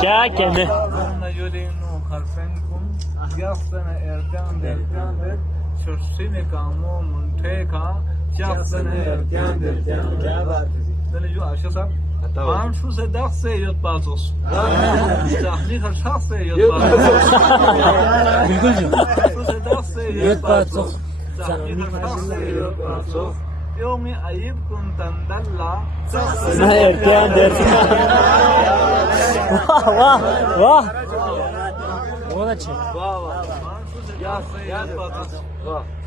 क्या कहने जो आशा साहब Manšu se daxseyot bazos. Zahni kharsaqseyot bazos. Manšu se daxseyot bazos. Zahni kharsaqseyot bazos. Yomi ayib kuntandalla. Hayır, kendir. Vah, vah. O da çek. Manšu se daxseyot bazos.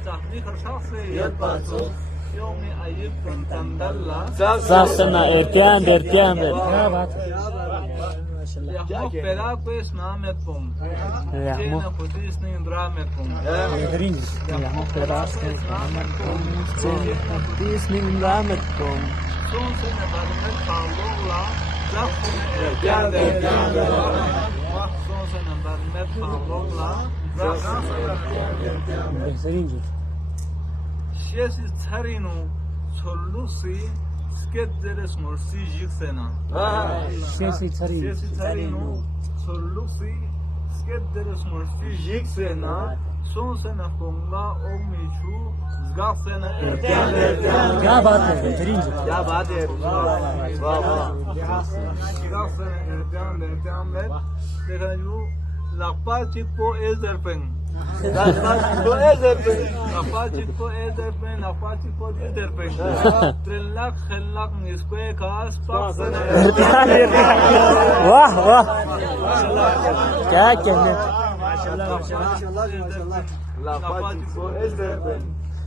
Zahni kharsaqseyot bazos. Yomi ayib kuntandalla. Sasına erkendir. Ya pedapes nametkum. Jena kudis ne indrametkum. Son se ne barmet palogla. Son se ne barmet palogla. Şesi tarinu solusi skedderes morsi jiksena. Şesi tarinu solusi skedderes morsi jiksena. Son sene konga omichu zgaksena erken. क्या बात है बेहतरीन क्या बात है वाह वाह zgaksena erken देखा you lakpa chipo ezerpen. Lakpa chipo ezerpen. Trilak khellak niskwe kas paksana. वाह वाह क्या कहने Lakpa chipo ezerpen.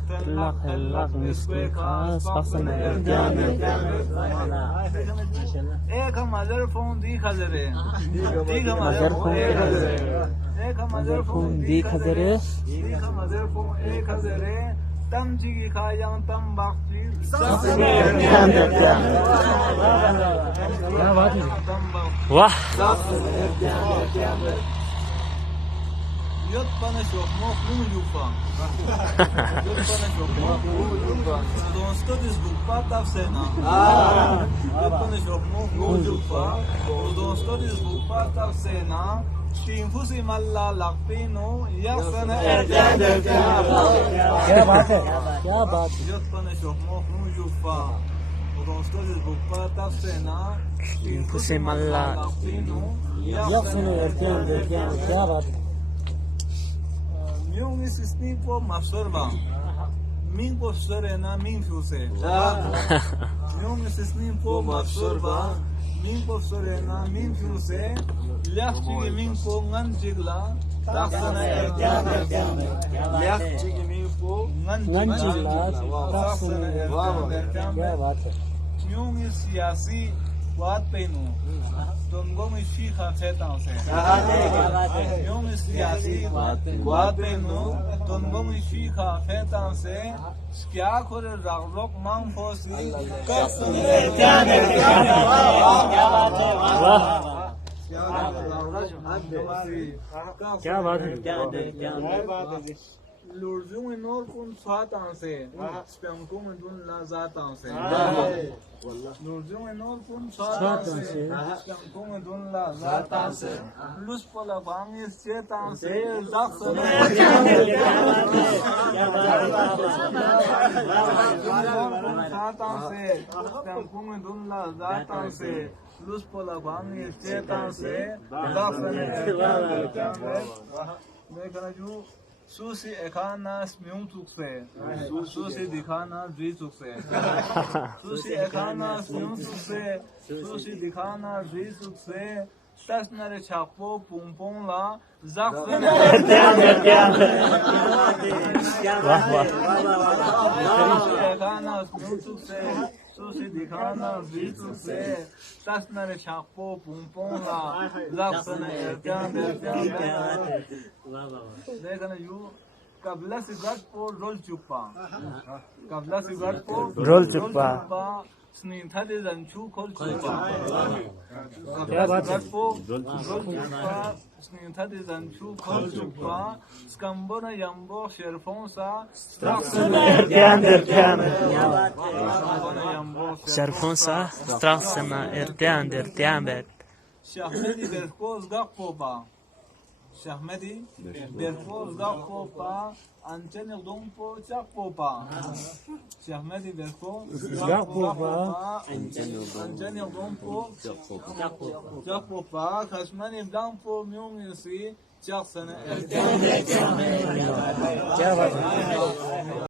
खल्लाक निस्के खास पसंद है एक हम मदर फोन दिखा दे रहे हैं एक हम मदर फोन दिखा दे रहे एक हज़ारे तम जी की खाया तम बाकी क्या बात है वाह Yot bana çok moklu yufa. Donsko dis gupa tavsena. Yot bana çok moklu yufa. Donsko dis gupa tavsena. Shinfusi malla lakpino yaksana erken. क्या बात है क्या बात है Yot bana çok moklu yufa. Donsko dis gupa tavsena. Shinfusi malla lakpino yaksana erken क्या बात है Yung isisni po masorba. Min po sorena min fuse. Yung isisni po masorba. Min po sorena min fuse. Lachigi min po nganjigla. Taksana erken. Lachigi min po नंजिला taksana erken. क्या बात है Yung siyasi wat penu. Dongo mi fiha fetang se. Yung siyasi wat penu. Dongo mi fiha fetang se. Kya kore raglok mang fosi. क्या बात है Lurjung enor kun swatan se. Spemkum dun lazatan se. Lurjung enor kun swatan se. Spemkum dun lazatan se. Lus pola bangis chetan se. Zaksan se. Spemkum dun lazatan se. Lus pola bangis chetan se. Zaksan se. Susi ekana smiung tukse, susi dikhana dri tukse, susi ekana smiung tukse, susi dikhana dri tukse, tasnare chakpo pumpong la zakne. Susi ekana smiung tukse, susi dikhana dri tukse, tasnare chakpo pumpong la zakne. देखना यू कबला सिगरेट को रोल चुप्पा Snin tadizan chu kol chupa. क्या बात है? Snin tadizan chu kol chupa. Skambona yambo sherfonsa. Serfonsa strassarna är där där. Şahmedi berkoz gakpopa. Şahmedi berkoz gakpopa. Antenil dompo çakpopa. Şahmedi berkoz gakpopa. Antenil dompo çakpopa. Kaşmani dampo myongisi çaksana. क्या बात है?